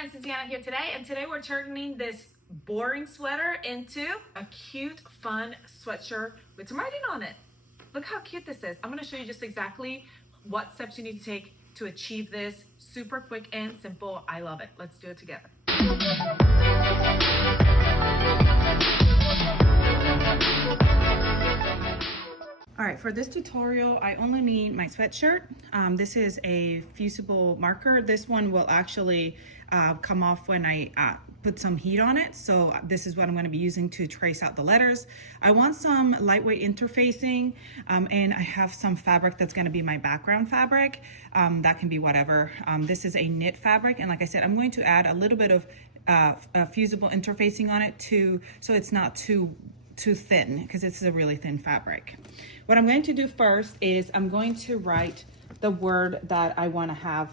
friends, it's Yana here today, and today we're turning this boring sweater into a cute, fun sweatshirt with some writing on it. Look how cute this is. I'm gonna show you just exactly what steps you need to take to achieve this. Super quick and simple. I love it. Let's do it together. All right, for this tutorial, I only need my sweatshirt. This is a fusible marker. This one will actually come off when I put some heat on it. So this is what I'm gonna be using to trace out the letters. I want some lightweight interfacing, and I have some fabric that's gonna be my background fabric. That can be whatever. This is a knit fabric, and like I said, I'm going to add a little bit of fusible interfacing on it so it's not too thin, because it's a really thin fabric. What I'm going to do first is I'm going to write the word that I want to have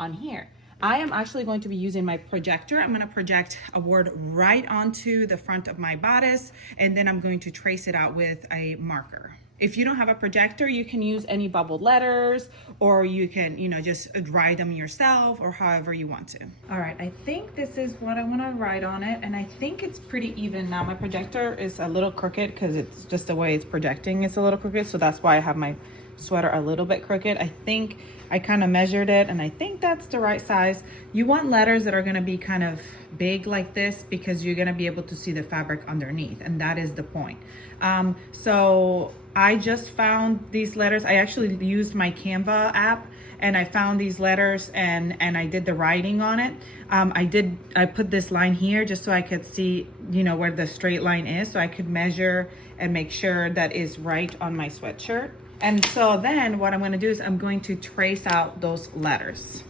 on here. I am actually going to be using my projector. I'm going to project a word right onto the front of my bodice, and then I'm going to trace it out with a marker. If you don't have a projector, you can use any bubbled letters, or you can, just write them yourself, or however you want to. All right, I think this is what I want to write on it, and I think it's pretty even now. My projector is a little crooked because it's just the way it's projecting. It's a little crooked, so that's why I have my sweater a little bit crooked. I think I kind of measured it, and I think that's the right size. You want letters that are going to be kind of big like this, because you're going to be able to see the fabric underneath, and that is the point. So I just found these letters. I actually used my Canva app, and I found these letters, and I did the writing on it. I put this line here just so I could see, where the straight line is, so I could measure and make sure that is right on my sweatshirt. And so then what I'm going to do is I'm going to trace out those letters.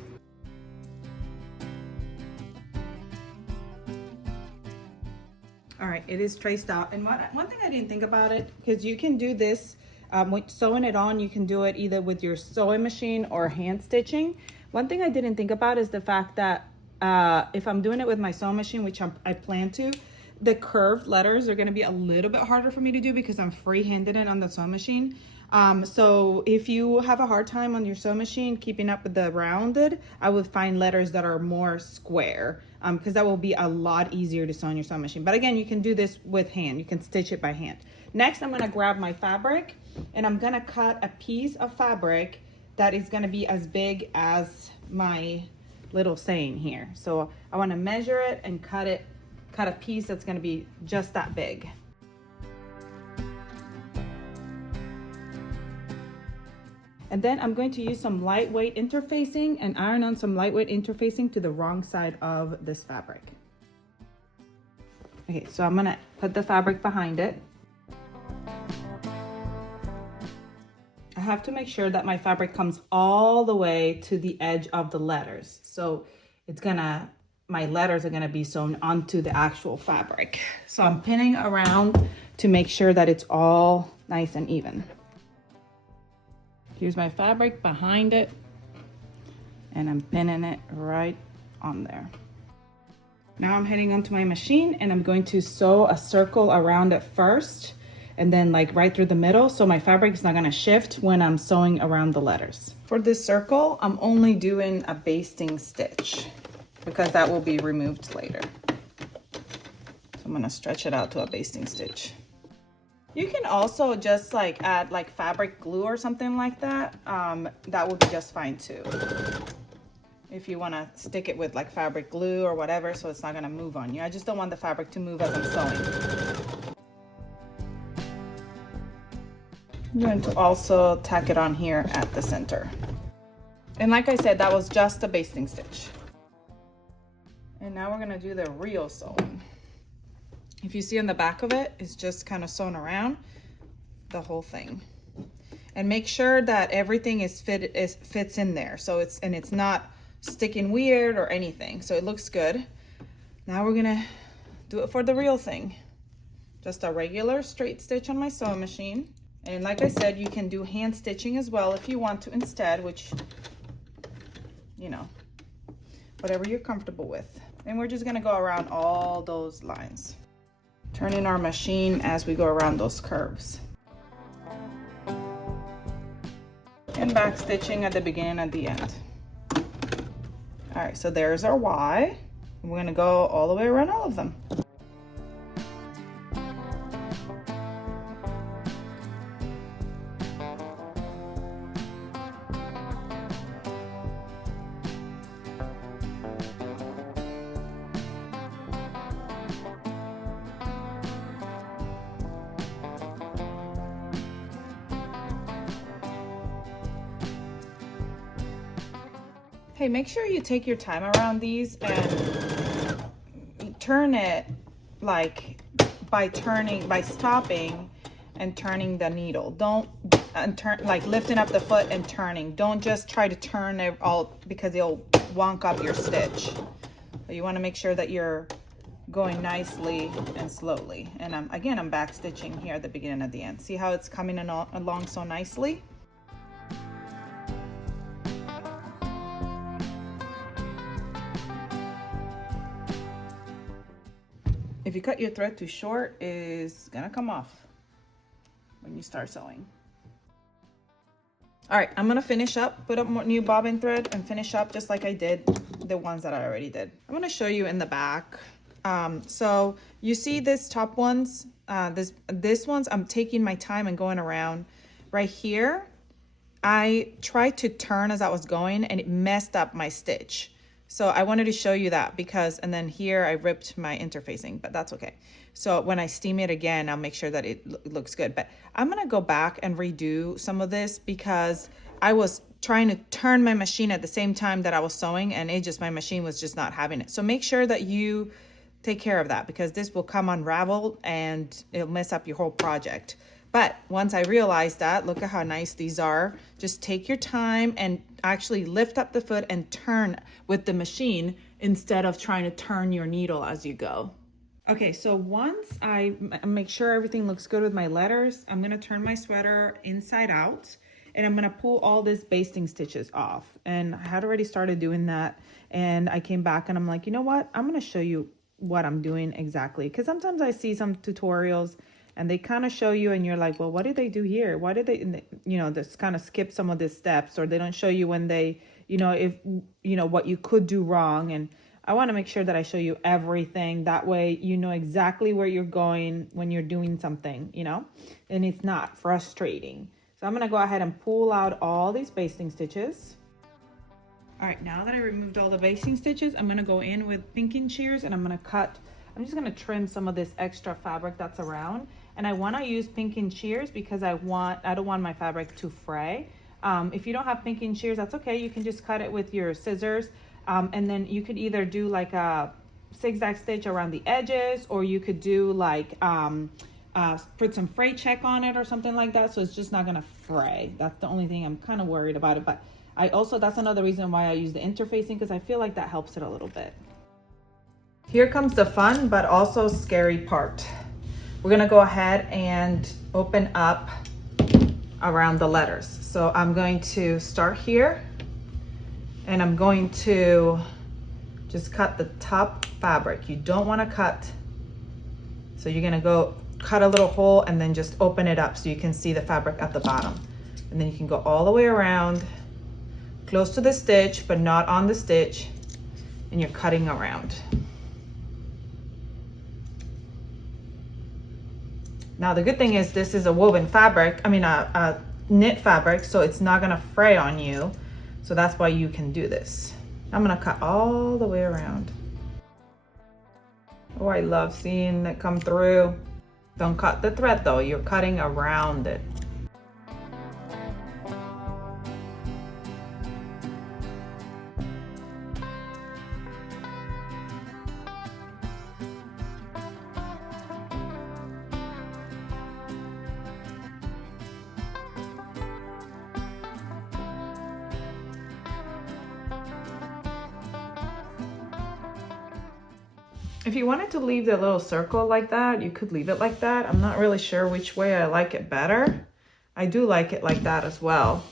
All right, it is traced out. And one thing I didn't think about it, because you can do this, with sewing it on, you can do it either with your sewing machine or hand stitching. One thing I didn't think about is the fact that if I'm doing it with my sewing machine, which I plan to, the curved letters are gonna be a little bit harder for me to do because I'm free-handed it on the sewing machine. So if you have a hard time on your sewing machine keeping up with the rounded, I would find letters that are more square, because that will be a lot easier to sew on your sewing machine. But again, you can do this with hand. You can stitch it by hand. Next, I'm gonna grab my fabric, and I'm gonna cut a piece of fabric that is gonna be as big as my little saying here. So I wanna measure it and cut a piece that's gonna be just that big. And then I'm going to use some lightweight interfacing and iron on some lightweight interfacing to the wrong side of this fabric. Okay, so I'm gonna put the fabric behind it. I have to make sure that my fabric comes all the way to the edge of the letters. So my letters are gonna be sewn onto the actual fabric. So I'm pinning around to make sure that it's all nice and even. Here's my fabric behind it, and I'm pinning it right on there. Now I'm heading onto my machine, and I'm going to sew a circle around it first, and then like right through the middle, so my fabric is not gonna shift when I'm sewing around the letters. For this circle, I'm only doing a basting stitch because that will be removed later. So I'm gonna stretch it out to a basting stitch. You can also just add fabric glue or something like that. That would be just fine too. If you want to stick it with fabric glue or whatever, so it's not going to move on you. I just don't want the fabric to move as I'm sewing. I'm going to also tack it on here at the center. And like I said, that was just a basting stitch. And now we're going to do the real sewing. If you see on the back of it, it's just kind of sewn around the whole thing. And make sure that everything fits in there. So it's not sticking weird or anything. So it looks good. Now we're gonna do it for the real thing. Just a regular straight stitch on my sewing machine. And like I said, you can do hand stitching as well if you want to instead, which, whatever you're comfortable with. And we're just gonna go around all those lines, turning our machine as we go around those curves. And back stitching at the beginning and at the end. All right, so there's our Y. We're gonna go all the way around all of them. Hey, make sure you take your time around these and turn it like by stopping and turning the needle. Don't turn, like lifting up the foot and turning. Don't just try to turn it all because it'll wonk up your stitch. So you want to make sure that you're going nicely and slowly. And I'm back stitching here at the beginning and at the end. See how it's coming along so nicely? If you cut your thread too short, it's gonna come off when you start sewing. All right, I'm gonna finish up, put up more new bobbin thread and finish up just like I did the ones that I already did. I'm gonna show you in the back. So you see this top ones, this ones, I'm taking my time and going around. Right here, I tried to turn as I was going and it messed up my stitch. So I wanted to show you that because, and then here I ripped my interfacing, but that's okay. So when I steam it again, I'll make sure that it looks good. But I'm gonna go back and redo some of this because I was trying to turn my machine at the same time that I was sewing and my machine was just not having it. So make sure that you take care of that because this will come unraveled and it'll mess up your whole project. But once I realized that, look at how nice these are. Just take your time and actually lift up the foot and turn with the machine instead of trying to turn your needle as you go. Okay, so once I make sure everything looks good with my letters, I'm gonna turn my sweater inside out and I'm gonna pull all these basting stitches off. And I had already started doing that and I came back and I'm like, you know what? I'm gonna show you what I'm doing exactly. Because sometimes I see some tutorials and they kind of show you and you're like, well, what did they do here? Why did they, just kind of skip some of the steps, or they don't show you when they, if, what you could do wrong. And I want to make sure that I show you everything. That way, you know exactly where you're going when you're doing something, and it's not frustrating. So I'm going to go ahead and pull out all these basting stitches. All right, now that I removed all the basting stitches, I'm going to go in with pinking shears and I'm going to cut. I'm just going to trim some of this extra fabric that's around. And I want to use pinking shears because I don't want my fabric to fray. If you don't have pinking shears, that's okay. You can just cut it with your scissors. And then you could either do like a zigzag stitch around the edges, or you could do like put some fray check on it or something like that, so it's just not gonna fray. That's the only thing I'm kind of worried about it. But that's another reason why I use the interfacing, because I feel like that helps it a little bit. Here comes the fun but also scary part. We're gonna go ahead and open up around the letters. So I'm going to start here and I'm going to just cut the top fabric. You don't want to cut, so you're gonna go cut a little hole and then just open it up so you can see the fabric at the bottom. And then you can go all the way around, close to the stitch, but not on the stitch, and you're cutting around. Now the good thing is this is a woven fabric, a knit fabric, so it's not gonna fray on you. So that's why you can do this. I'm gonna cut all the way around. Oh, I love seeing it come through. Don't cut the thread though, you're cutting around it. If you wanted to leave the little circle like that, you could leave it like that. I'm not really sure which way I like it better. I do like it like that as well.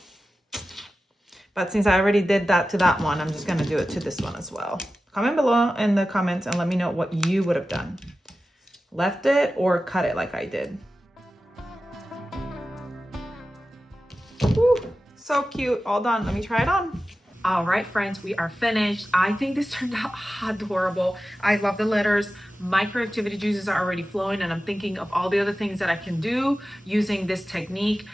But since I already did that to that one, I'm just gonna do it to this one as well. Comment below in the comments and let me know what you would have done. Left it or cut it like I did. Woo, so cute, all done. Let me try it on. All right, friends, we are finished. I think this turned out adorable. I love the letters. My creativity juices are already flowing, and I'm thinking of all the other things that I can do using this technique,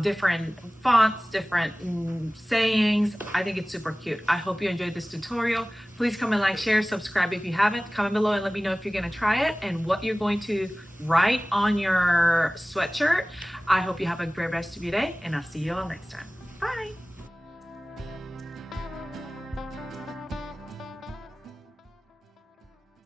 different fonts, different sayings. I think it's super cute. I hope you enjoyed this tutorial. Please comment, like, share, subscribe if you haven't. Comment below and let me know if you're gonna try it and what you're going to write on your sweatshirt. I hope you have a great rest of your day, and I'll see you all next time. Bye.